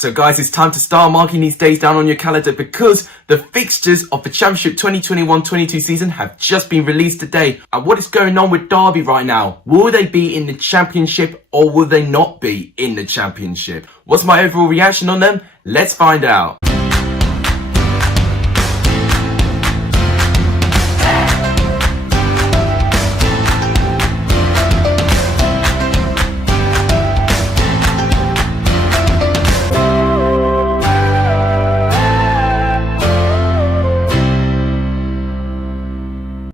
So guys, it's time to start marking these days down on your calendar because the fixtures of the Championship 2021-22 season have just been released today. And what is going on with Derby right now? Will they be in the Championship or will they not be in the Championship? What's my overall reaction on them? Let's find out.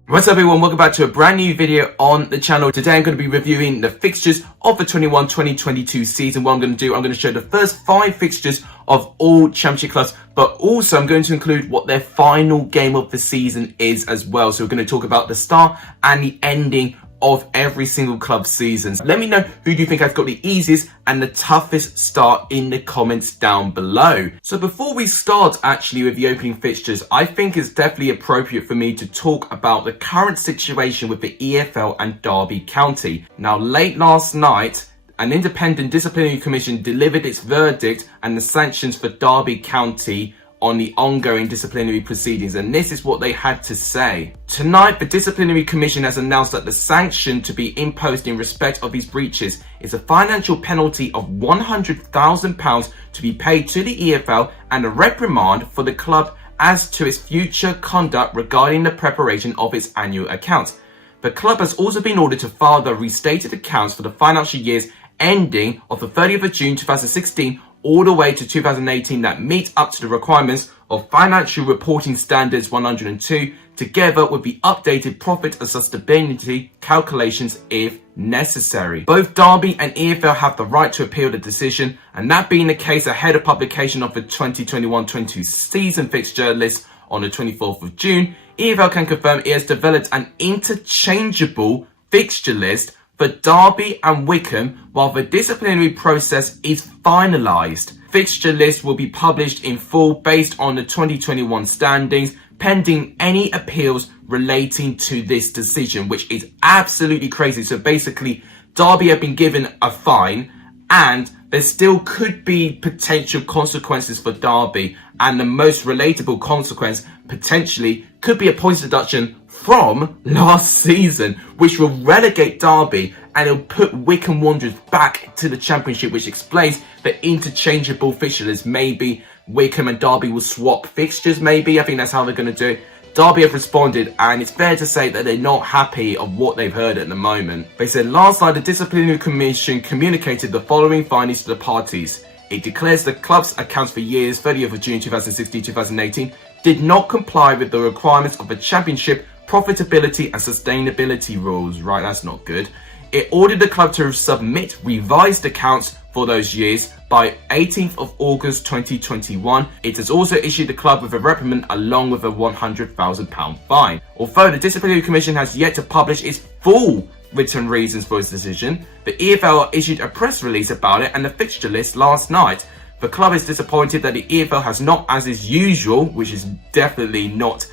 What's up everyone, welcome back to a brand new video on the channel. Today I'm going to be reviewing the fixtures of the 21-2022 season. What I'm going to show the first 5 fixtures of all Championship clubs, but also I'm going to include what their final game of the season is as well. So we're going to talk about the start and the ending of every single club season. Let me know who do you think has got the easiest and the toughest start in the comments down below. So before we start actually with the opening fixtures, I think it's definitely appropriate for me to talk about the current situation with the EFL and Derby County. Now, late last night, an independent disciplinary commission delivered its verdict and the sanctions for Derby County on the ongoing disciplinary proceedings, and this is what they had to say. Tonight, the disciplinary commission has announced that the sanction to be imposed in respect of these breaches is a financial penalty of £100,000 to be paid to the EFL and a reprimand for the club as to its future conduct regarding the preparation of its annual accounts. The club has also been ordered to file the restated accounts for the financial years ending of the 30th of June 2016 all the way to 2018 that meet up to the requirements of Financial Reporting Standards 102, together with the updated profit and sustainability calculations if necessary. Both Derby and EFL have the right to appeal the decision, and that being the case ahead of publication of the 2021-22 season fixture list on the 24th of June, EFL can confirm it has developed an interchangeable fixture list for Derby and Wycombe while the disciplinary process is finalised. Fixture list will be published in full based on the 2021 standings, pending any appeals relating to this decision, which is absolutely crazy. So basically, Derby have been given a fine and there still could be potential consequences for Derby, and the most relatable consequence potentially could be a points deduction from last season, which will relegate Derby and it'll put Wycombe Wanderers back to the Championship, which explains the interchangeable fixtures. Maybe Wycombe and Derby will swap fixtures, maybe. I think that's how they're going to do it. Derby have responded, and it's fair to say that they're not happy of what they've heard at the moment. They said last night the Disciplinary Commission communicated the following findings to the parties. It declares the club's accounts for years 30th of June 2016-2018 did not comply with the requirements of the Championship profitability and sustainability rules. Right, that's not good. It ordered the club to submit revised accounts for those years by 18th of August 2021. It has also issued the club with a reprimand along with a £100,000 fine. Although the Disciplinary Commission has yet to publish its full written reasons for its decision, the EFL issued a press release about it and the fixture list last night. The club is disappointed that the EFL has not, as is usual, which is definitely not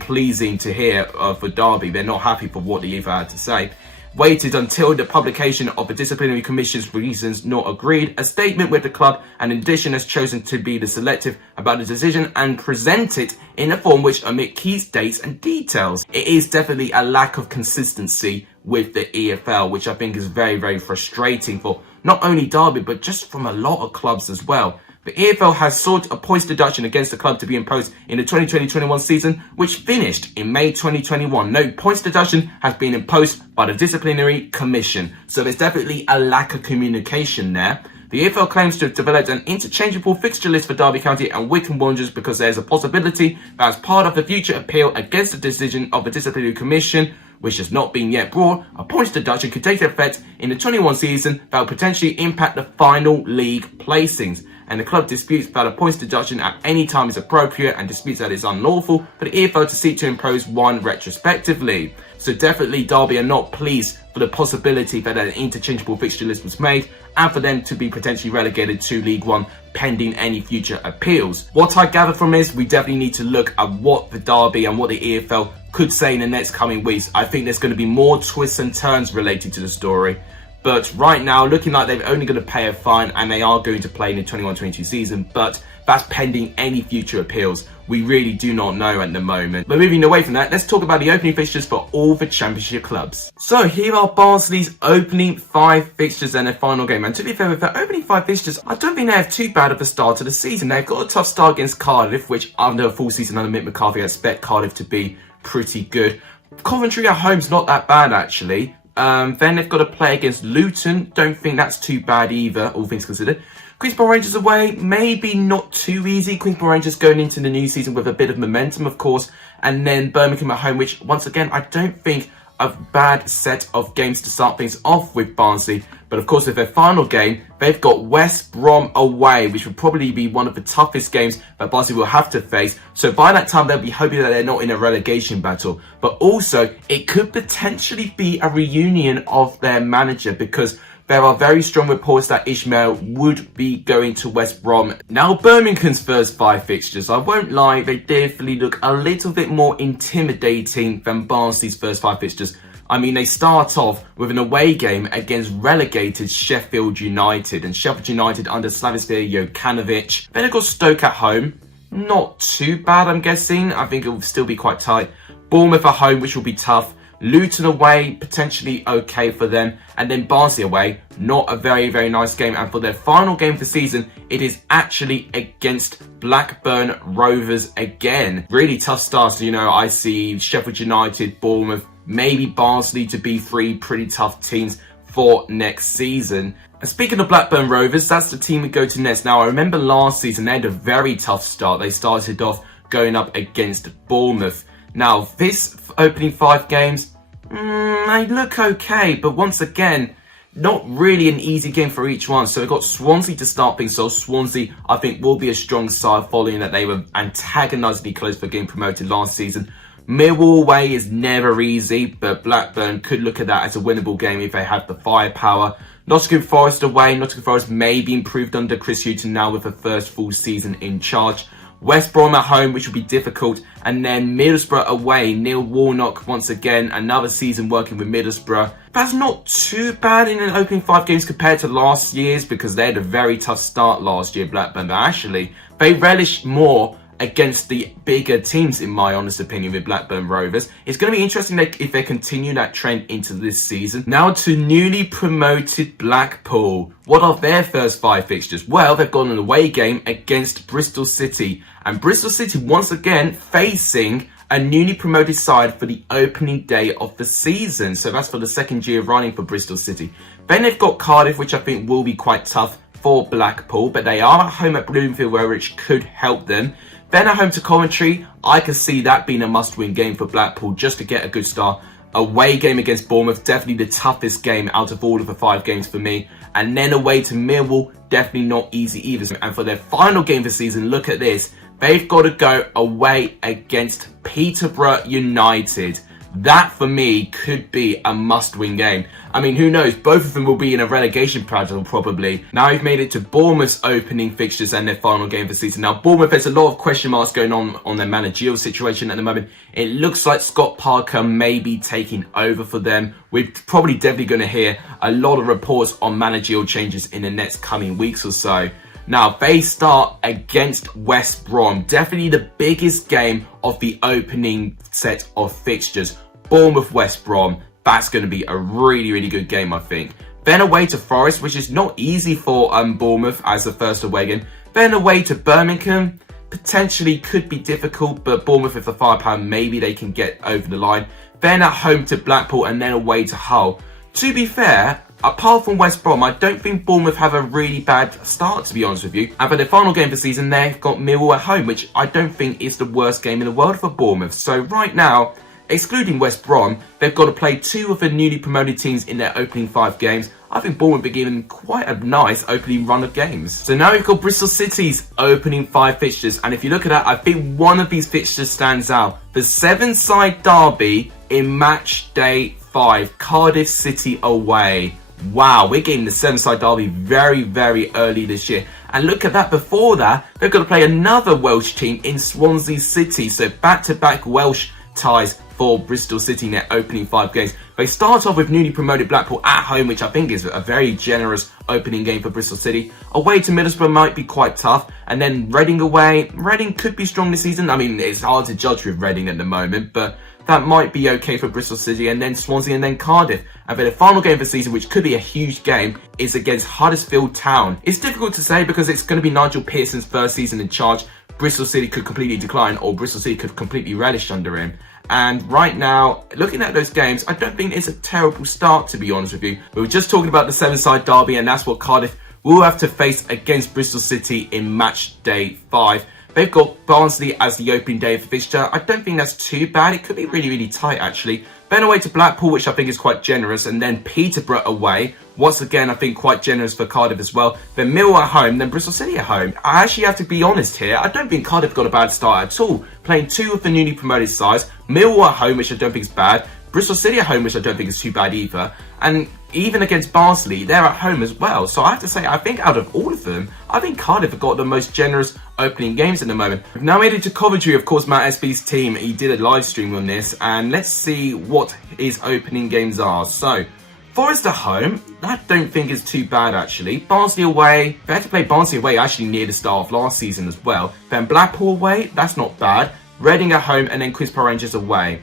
pleasing to hear for Derby. They're not happy for what the EFL had to say. Waited until the publication of the Disciplinary Commission's reasons not agreed, a statement with the club, and in addition has chosen to be the selective about the decision and present it in a form which omit key dates and details. It is definitely a lack of consistency with the EFL, which I think is very, very frustrating for not only Derby, but just from a lot of clubs as well. The EFL has sought a points deduction against the club to be imposed in the 2020-21 season, which finished in May 2021. No points deduction has been imposed by the Disciplinary Commission, so there's definitely a lack of communication there. The EFL claims to have developed an interchangeable fixture list for Derby County and Wycombe Wanderers because there's a possibility that as part of the future appeal against the decision of the Disciplinary Commission, which has not been yet brought, a points deduction could take effect in the 21 season that will potentially impact the final league placings. And the club disputes that a points deduction at any time is appropriate and disputes that it's unlawful for the EFL to seek to impose one retrospectively. So definitely Derby are not pleased for the possibility that an interchangeable fixture list was made and for them to be potentially relegated to League One pending any future appeals. What I gather from this, we definitely need to look at what the Derby and what the EFL could say in the next coming weeks. I think there's going to be more twists and turns related to the story. But right now, looking like they're only going to pay a fine and they are going to play in the 21-22 season. But that's pending any future appeals. We really do not know at the moment. But moving away from that, let's talk about the opening fixtures for all the Championship clubs. So here are Barnsley's opening 5 fixtures and their final game. And to be fair, with their opening 5 fixtures, I don't think they have too bad of a start to the season. They've got a tough start against Cardiff, which after a full season under Mick McCarthy, I expect Cardiff to be pretty good. Coventry at home's not that bad, actually. Then they've got to play against Luton. Don't think that's too bad either, all things considered. Queen's Park Rangers away, maybe not too easy. Queen's Park Rangers going into the new season with a bit of momentum, of course. And then Birmingham at home, which, once again, I don't think a bad set of games to start things off with Barnsley. But of course, with their final game, they've got West Brom away, which will probably be one of the toughest games that Barnsley will have to face. So by that time, they'll be hoping that they're not in a relegation battle. But also, it could potentially be a reunion of their manager, because there are very strong reports that Ishmael would be going to West Brom. Now, Birmingham's first 5 fixtures, I won't lie, they definitely look a little bit more intimidating than Barnsley's first 5 fixtures. I mean, they start off with an away game against relegated Sheffield United. And Sheffield United under Slavislav Jokanovic. Then they've got Stoke at home. Not too bad, I'm guessing. I think it will still be quite tight. Bournemouth at home, which will be tough. Luton away, potentially okay for them. And then Barnsley away, not a very, very nice game. And for their final game of the season, it is actually against Blackburn Rovers again. Really tough starts. You know, I see Sheffield United, Bournemouth, maybe Barnsley to be 3 pretty tough teams for next season. And speaking of Blackburn Rovers, that's the team we go to next. Now, I remember last season, they had a very tough start. They started off going up against Bournemouth. Now, this opening 5 games, they look okay, but once again, not really an easy game for each one. So we've got Swansea to start things. So Swansea, I think, will be a strong side following that they were antagonisingly close for getting promoted last season. Millwall away is never easy, but Blackburn could look at that as a winnable game if they have the firepower. Nottingham Forest away. Nottingham Forest may be improved under Chris Hughton now with the first full season in charge. West Brom at home, which will be difficult. And then Middlesbrough away. Neil Warnock, once again, another season working with Middlesbrough. That's not too bad in an opening 5 games compared to last year's, because they had a very tough start last year, Blackburn. But actually, they relished more against the bigger teams, in my honest opinion, with Blackburn Rovers. It's going to be interesting if they continue that trend into this season. Now to newly promoted Blackpool. What are their first 5 fixtures? Well, they've got an away game against Bristol City. And Bristol City, once again, facing a newly promoted side for the opening day of the season. So that's for the 2nd year running for Bristol City. Then they've got Cardiff, which I think will be quite tough for Blackpool. But they are at home at Bloomfield, which could help them. Then at home to Coventry, I can see that being a must-win game for Blackpool just to get a good start. Away game against Bournemouth, definitely the toughest game out of all of the 5 games for me. And then away to Millwall, definitely not easy either. And for their final game of the season, look at this. They've got to go away against Peterborough United. That, for me, could be a must-win game. I mean, who knows? Both of them will be in a relegation battle, probably. Now we've made it to Bournemouth's opening fixtures and their final game of the season. Now, Bournemouth, there's a lot of question marks going on their managerial situation at the moment. It looks like Scott Parker may be taking over for them. We're probably definitely going to hear a lot of reports on managerial changes in the next coming weeks or so. Now, they start against West Brom. Definitely the biggest game of the opening set of fixtures. Bournemouth-West Brom. That's going to be a really, really good game, I think. Then away to Forest, which is not easy for Bournemouth as the first away game. Then away to Birmingham. Potentially could be difficult, but Bournemouth with the firepower, maybe they can get over the line. Then at home to Blackpool and then away to Hull. To be fair, apart from West Brom, I don't think Bournemouth have a really bad start, to be honest with you. And for their final game of the season, they've got Millwall at home, which I don't think is the worst game in the world for Bournemouth. So right now, excluding West Brom, they've got to play 2 of the newly promoted teams in their opening 5 games. I think Bournemouth are given quite a nice opening run of games. So now we've got Bristol City's opening 5 fixtures. And if you look at that, I think one of these fixtures stands out. The 7-side derby in match day 5, Cardiff City away. Wow, we're getting the 7-side derby very, very early this year. And look at that, before that, they've got to play another Welsh team in Swansea City. So back-to-back Welsh ties for Bristol City in their opening 5 games. They start off with newly promoted Blackpool at home, which I think is a very generous opening game for Bristol City. Away to Middlesbrough might be quite tough. And then Reading away. Reading could be strong this season. I mean, it's hard to judge with Reading at the moment, but that might be okay for Bristol City. And then Swansea and then Cardiff. And then the final game of the season, which could be a huge game, is against Huddersfield Town. It's difficult to say because it's going to be Nigel Pearson's first season in charge. Bristol City could completely decline, or Bristol City could completely relish under him. And right now, looking at those games, I don't think it's a terrible start, to be honest with you. We were just talking about the seven-side derby, and that's what Cardiff will have to face against Bristol City in match day 5. They've got Barnsley as the opening day of the fixture. I don't think that's too bad. It could be really, really tight, actually. Then away to Blackpool, which I think is quite generous. And then Peterborough away. Once again, I think quite generous for Cardiff as well. Then Millwall at home, then Bristol City at home. I actually have to be honest here. I don't think Cardiff got a bad start at all. Playing 2 of the newly promoted sides. Millwall at home, which I don't think is bad. Bristol City at home, which I don't think is too bad either. And even against Barnsley, they're at home as well. So I have to say, I think out of all of them, I think Cardiff have got the most generous opening games at the moment. We've now made it to Coventry, of course, Matt SB's team. He did a live stream on this. And let's see what his opening games are. So, Forest at home, I don't think is too bad actually. Barnsley away, they had to play Barnsley away actually near the start of last season as well. Then Blackpool away, that's not bad. Reading at home, and then Queen's Park Rangers away.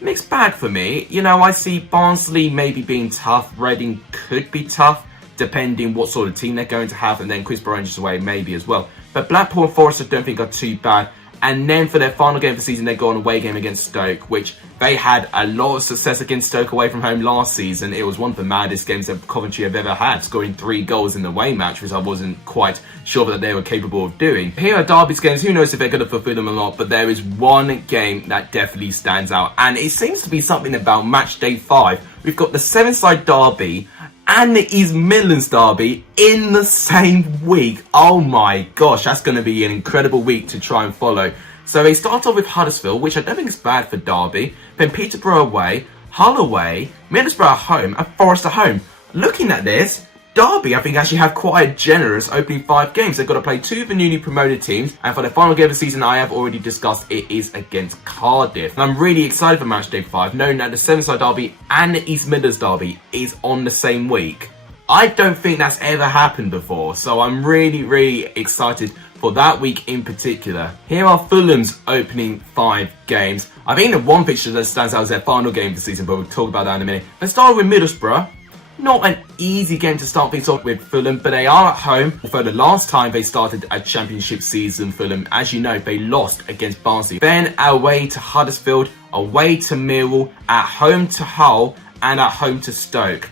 Mixed bag for me. You know, I see Barnsley maybe being tough. Reading could be tough, depending what sort of team they're going to have. And then Queen's Park Rangers away maybe as well. But Blackpool and Forest I don't think are too bad. And then for their final game of the season, they go on a away game against Stoke, which they had a lot of success against Stoke away from home last season. It was one of the maddest games that Coventry have ever had, scoring 3 goals in the away match, which I wasn't quite sure that they were capable of doing. Here are Derby's games. Who knows if they're going to fulfill them or not, but there is one game that definitely stands out. And it seems to be something about match day 5. We've got the 7-side derby and the East Midlands derby in the same week. Oh my gosh, that's going to be an incredible week to try and follow. So they start off with Huddersfield, which I don't think is bad for Derby. Then Peterborough away, Hull away, Middlesbrough at home, and Forest at home. Looking at this, Derby, I think, actually have quite a generous opening 5 games. They've got to play 2 of the newly promoted teams. And for their final game of the season, I have already discussed, it is against Cardiff. And I'm really excited for match day 5, knowing that the 7-side derby and the East Midlands derby is on the same week. I don't think that's ever happened before. So I'm really, really excited for that week in particular. Here are Fulham's opening 5 games. I think the one fixture that stands out is their final game of the season, but we'll talk about that in a minute. Let's start with Middlesbrough. Not an easy game to start things off with Fulham, but they are at home. Although the last time they started a championship season, Fulham, as you know, they lost against Barnsley. Then away to Huddersfield, away to Millwall, at home to Hull, and at home to Stoke.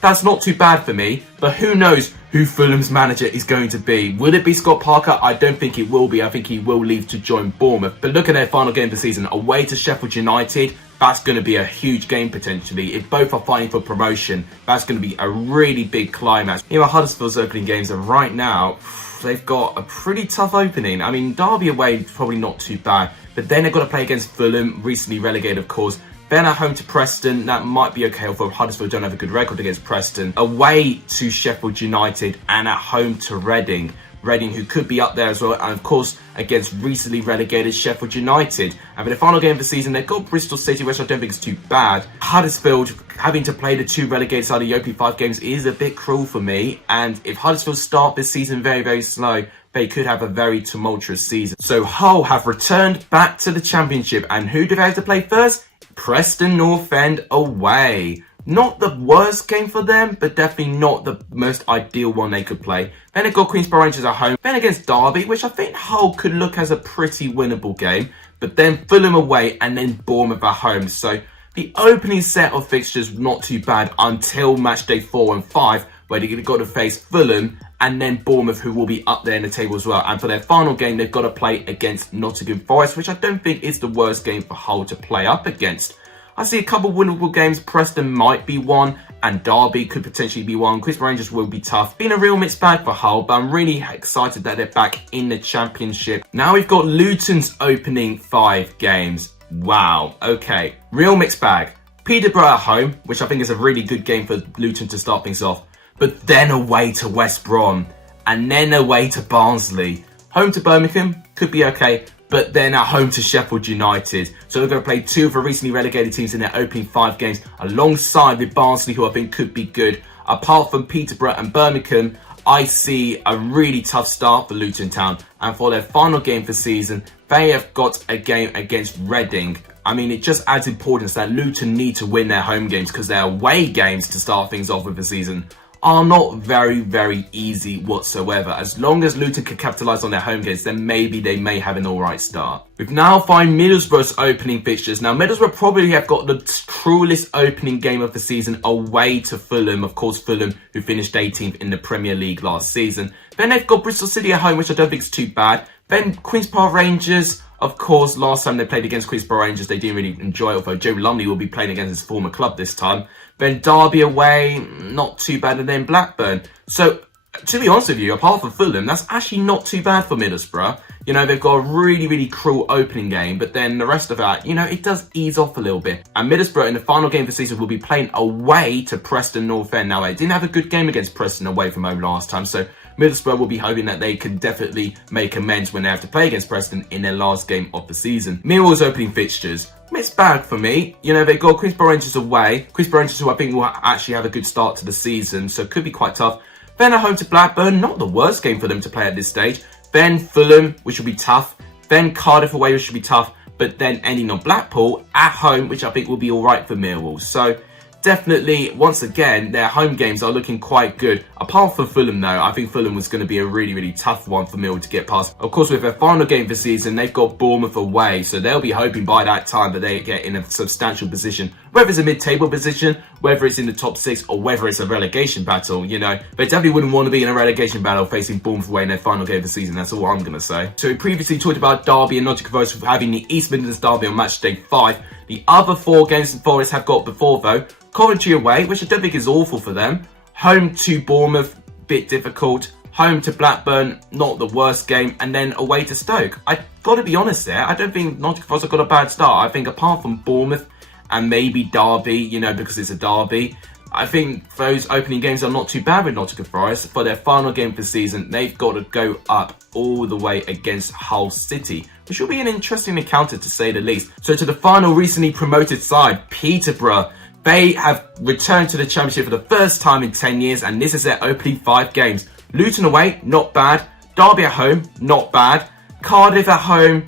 That's not too bad for me, but who knows who Fulham's manager is going to be. Will it be Scott Parker? I don't think it will be. I think he will leave to join Bournemouth. But look at their final game of the season, away to Sheffield United. That's going to be a huge game potentially. If both are fighting for promotion, that's going to be a really big climax. Here are Huddersfield's opening games, and right now, they've got a pretty tough opening. I mean, Derby away, probably not too bad. But then they've got to play against Fulham, recently relegated, of course. Then at home to Preston, that might be okay, although Huddersfield don't have a good record against Preston. Away to Sheffield United, and at home to Reading. Reading, who could be up there as well, and of course against recently relegated Sheffield United. And for the final game of the season, they've got Bristol City, which I don't think is too bad. Huddersfield having to play the 2 relegated side of the opening 5 games is a bit cruel for me. And if Huddersfield start this season very, very slow, they could have a very tumultuous season. So Hull have returned back to the Championship, and who do they have to play first? Preston North End away. Not the worst game for them, but definitely not the most ideal one they could play. Then they've got Queen's Park Rangers at home. Then against Derby, which I think Hull could look as a pretty winnable game. But then Fulham away, and then Bournemouth at home. So the opening set of fixtures not too bad until match day 4 and 5, where they've got to face Fulham and then Bournemouth, who will be up there in the table as well. And for their final game, they've got to play against Nottingham Forest, which I don't think is the worst game for Hull to play up against. I see a couple of winnable games. Preston might be one, and Derby could potentially be one. Queen's Park Rangers will be tough. Been a real mixed bag for Hull, but I'm really excited that they're back in the Championship. Now we've got Luton's opening 5 games. Wow, okay. Real mixed bag. Peterborough at home, which I think is a really good game for Luton to start things off. But then away to West Brom, and then away to Barnsley. Home to Birmingham, could be okay. but then at home to Sheffield United. So they're going to play two of the recently relegated teams in their opening 5 games, alongside with Barnsley, who I think could be good. Apart from Peterborough and Birmingham, I see a really tough start for Luton Town. And for their final game for the season, they have got a game against Reading. I mean, it just adds importance that Luton need to win their home games, because their away games to start things off with the season are not very easy whatsoever. As long as Luton can capitalise on their home games, then maybe they may have an alright start. We've now found Middlesbrough's opening fixtures. Now, Middlesbrough probably have got the cruelest opening game of the season away to Fulham. Of course, Fulham, who finished 18th in the Premier League last season. Then they've got Bristol City at home, which I don't think is too bad. Then Queen's Park Rangers. Of course, last time they played against Queen's Park Rangers, they didn't really enjoy it, although Joe Lumley will be playing against his former club this time. Then Derby away, not too bad, and then Blackburn. So, to be honest with you, apart from Fulham, that's actually not too bad for Middlesbrough. You know, they've got a really cruel opening game, but then the rest of that, you know, it does ease off a little bit. And Middlesbrough in the final game of the season will be playing away to Preston North End. Now, they didn't have a good game against Preston away from home last time, so Middlesbrough will be hoping that they can definitely make amends when they have to play against Preston in their last game of the season. Millwall's opening fixtures. Mixed bag for me. You know, they've got Queen's Park Rangers away. Queen's Park Rangers, who I think will actually have a good start to the season, so it could be quite tough. Then at home to Blackburn, not the worst game for them to play at this stage. Then Fulham, which will be tough. Then Cardiff away, which will be tough. But then ending on Blackpool at home, which I think will be alright for Millwall. So definitely, once again, their home games are looking quite good. Apart from Fulham, though, I think Fulham was going to be a really tough one for Millwall to get past. Of course, with their final game of the season, they've got Bournemouth away, so they'll be hoping by that time that they get in a substantial position, whether it's a mid-table position, whether it's in the top 6, or whether it's a relegation battle, you know. They definitely wouldn't want to be in a relegation battle facing Bournemouth away in their final game of the season. That's all I'm going to say. So we previously talked about Derby and Nottingham Forest having the East Midlands Derby on match day 5. The other 4 games the Forest have got before, though: Coventry away, which I don't think is awful for them. Home to Bournemouth, bit difficult. Home to Blackburn, not the worst game. And then away to Stoke. I've got to be honest there, I don't think Nottingham Forest have got a bad start. I think apart from Bournemouth and maybe Derby, you know, because it's a derby, I think those opening games are not too bad with Nottingham Forest. For their final game for the season, they've got to go up all the way against Hull City, which will be an interesting encounter to say the least. So to the final recently promoted side, Peterborough. They have returned to the Championship for the first time in 10 years, and this is their opening 5 games. Luton away, not bad. Derby at home, not bad. Cardiff at home,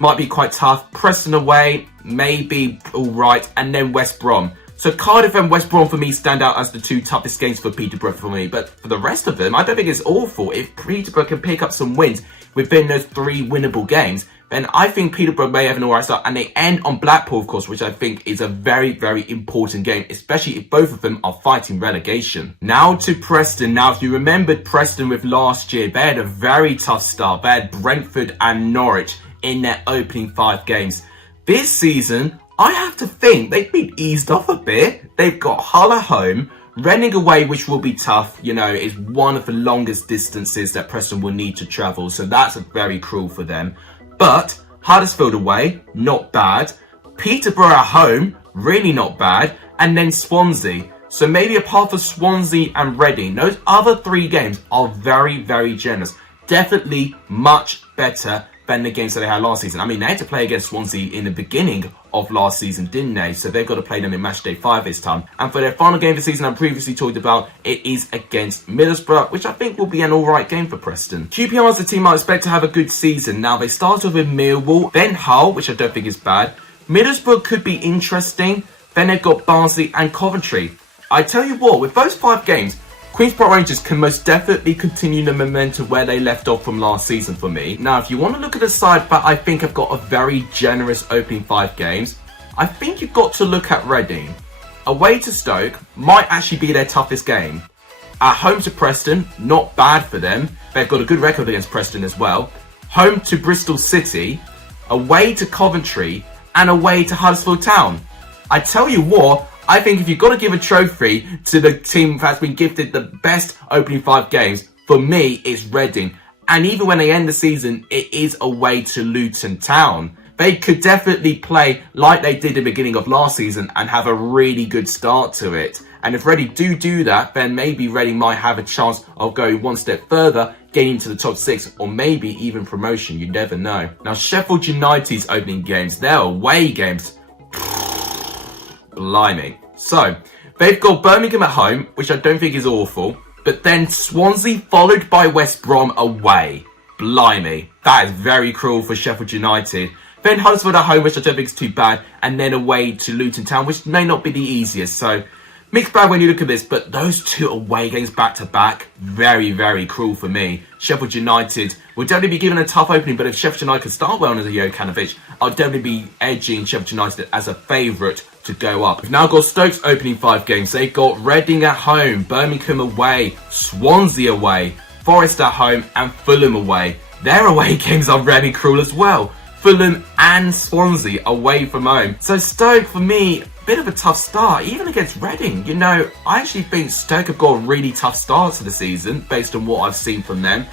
might be quite tough. Preston away, maybe alright. And then West Brom. So Cardiff and West Brom for me stand out as the 2 toughest games for Peterborough for me. But for the rest of them, I don't think it's awful. If Peterborough can pick up some wins within those 3 winnable games, then I think Peterborough may have an alright start. And they end on Blackpool, of course, which I think is a very important game, especially if both of them are fighting relegation. Now to Preston. Now, if you remembered Preston with last year, they had a very tough start. They had Brentford and Norwich in their opening 5 games. This season, I have to think they've been eased off a bit. They've got Hull at home, Reading away, which will be tough. You know, is one of the longest distances that Preston will need to travel, so that's very cruel for them. But Huddersfield away, not bad. Peterborough at home, really not bad. And then Swansea. So maybe apart from Swansea and Reading, those other 3 games are very generous. Definitely much better than the games that they had last season. I mean, they had to play against Swansea in the beginning of last season, didn't they? So they've got to play them in match day 5 this time. And for their final game of the season, I previously talked about, it is against Middlesbrough, which I think will be an alright game for Preston. QPR is the team I expect to have a good season. Now, they started with Millwall, then Hull, which I don't think is bad. Middlesbrough could be interesting. Then they've got Barnsley and Coventry. I tell you what, with those 5 games, Queen's Park Rangers can most definitely continue the momentum where they left off from last season for me. Now, if you want to look at the side that I think have got a very generous opening 5 games, I think you've got to look at Reading. Away to Stoke might actually be their toughest game. At home to Preston, not bad for them. They've got a good record against Preston as well. Home to Bristol City, away to Coventry, and away to Huddersfield Town. I tell you what, I think if you've got to give a trophy to the team that's been gifted the best opening 5 games, for me, it's Reading. And even when they end the season, it is away to Luton Town. They could definitely play like they did at the beginning of last season and have a really good start to it. And if Reading do that, then maybe Reading might have a chance of going one step further getting into the top 6 or maybe even promotion. You never know. Now, Sheffield United's opening games, their away games, blimey. So, they've got Birmingham at home, which I don't think is awful, but then Swansea followed by West Brom away. Blimey. That is very cruel for Sheffield United. Then Huddersfield at home, which I don't think is too bad, and then away to Luton Town, which may not be the easiest. So, mixed bag when you look at this, but those 2 away games back to back, very, very cruel for me. Sheffield United will definitely be given a tough opening, but if Sheffield United can start well under Jokanovic, I'll definitely be edging Sheffield United as a favourite to go up. We've now got Stoke's opening 5 games. They've got Reading at home, Birmingham away, Swansea away, Forest at home, and Fulham away. Their away games are very cruel as well. Fulham and Swansea away from home. So Stoke, for me, bit of a tough start, even against Reading. You know, I actually think Stoke have got a really tough start to the season, based on what I've seen from them.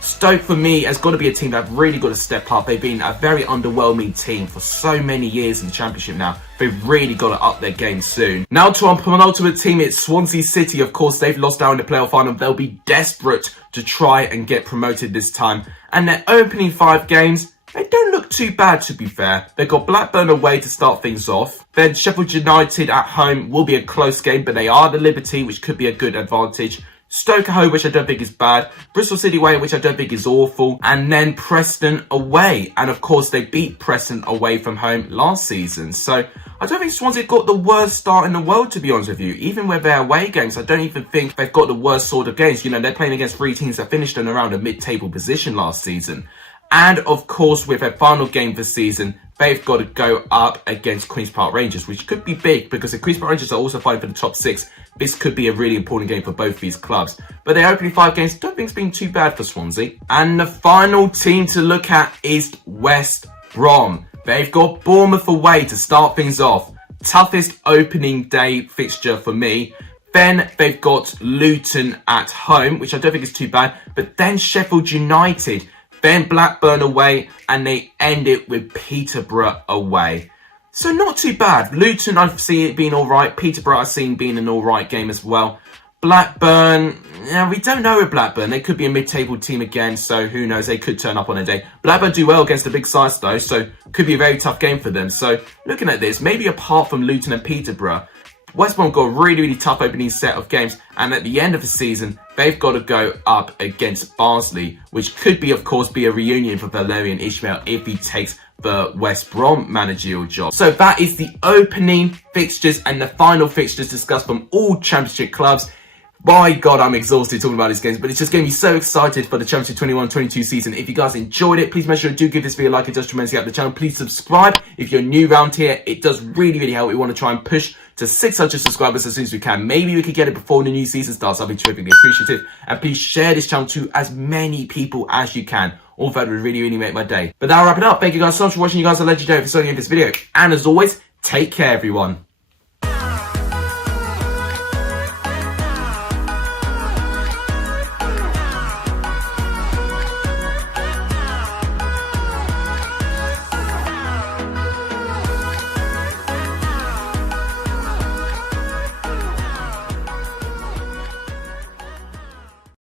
Stoke, for me, has got to be a team that have really got to step up. They've been a very underwhelming team for so many years in the Championship now. They've really got to up their game soon. Now to our penultimate team, it's Swansea City. Of course, they've lost out in the playoff final. They'll be desperate to try and get promoted this time. And their opening 5 games, they don't look too bad, to be fair. They've got Blackburn away to start things off. Then Sheffield United at home will be a close game, but they are the Liberty, which could be a good advantage. Stoke at home, which I don't think is bad. Bristol City away, which I don't think is awful. And then Preston away. And of course, they beat Preston away from home last season. So I don't think Swansea got the worst start in the world, to be honest with you. Even with their away games, I don't even think they've got the worst sort of games. You know, they're playing against 3 teams that finished in around a mid-table position last season. And of course, with their final game this season, they've got to go up against Queen's Park Rangers, which could be big because the Queen's Park Rangers are also fighting for the top 6. This could be a really important game for both these clubs. But their opening 5 games, don't think it's been too bad for Swansea. And the final team to look at is West Brom. They've got Bournemouth away to start things off. Toughest opening day fixture for me. Then they've got Luton at home, which I don't think is too bad. But then Sheffield United. Then Blackburn away, and they end it with Peterborough away. So not too bad. Luton, I've seen it being alright. Peterborough, I've seen being an alright game as well. Blackburn, yeah, we don't know with Blackburn. They could be a mid-table team again, so who knows? They could turn up on a day. Blackburn do well against the big sides though, so could be a very tough game for them. So looking at this, maybe apart from Luton and Peterborough, West Brom got a really, really tough opening set of games, and at the end of the season, they've got to go up against Barnsley, which could be, of course, be a reunion for Valerian Ismail if he takes the West Brom managerial job. So that is the opening fixtures and the final fixtures discussed from all Championship clubs. My God, I'm exhausted talking about these games, but it's just getting me so excited for the Championship 21-22 season. If you guys enjoyed it, please make sure you do give this video a like. It does tremendously help the channel. Please subscribe if you're new around here. It does really, really help. We want to try and push to 600 subscribers as soon as we can. Maybe we could get it before the new season starts. I'll be terrifically appreciative. And please share this channel to as many people as you can. All that would really, really make my day. But that'll wrap it up. Thank you guys so much for watching. You guys are legendary for showing in this video. And as always, take care, everyone.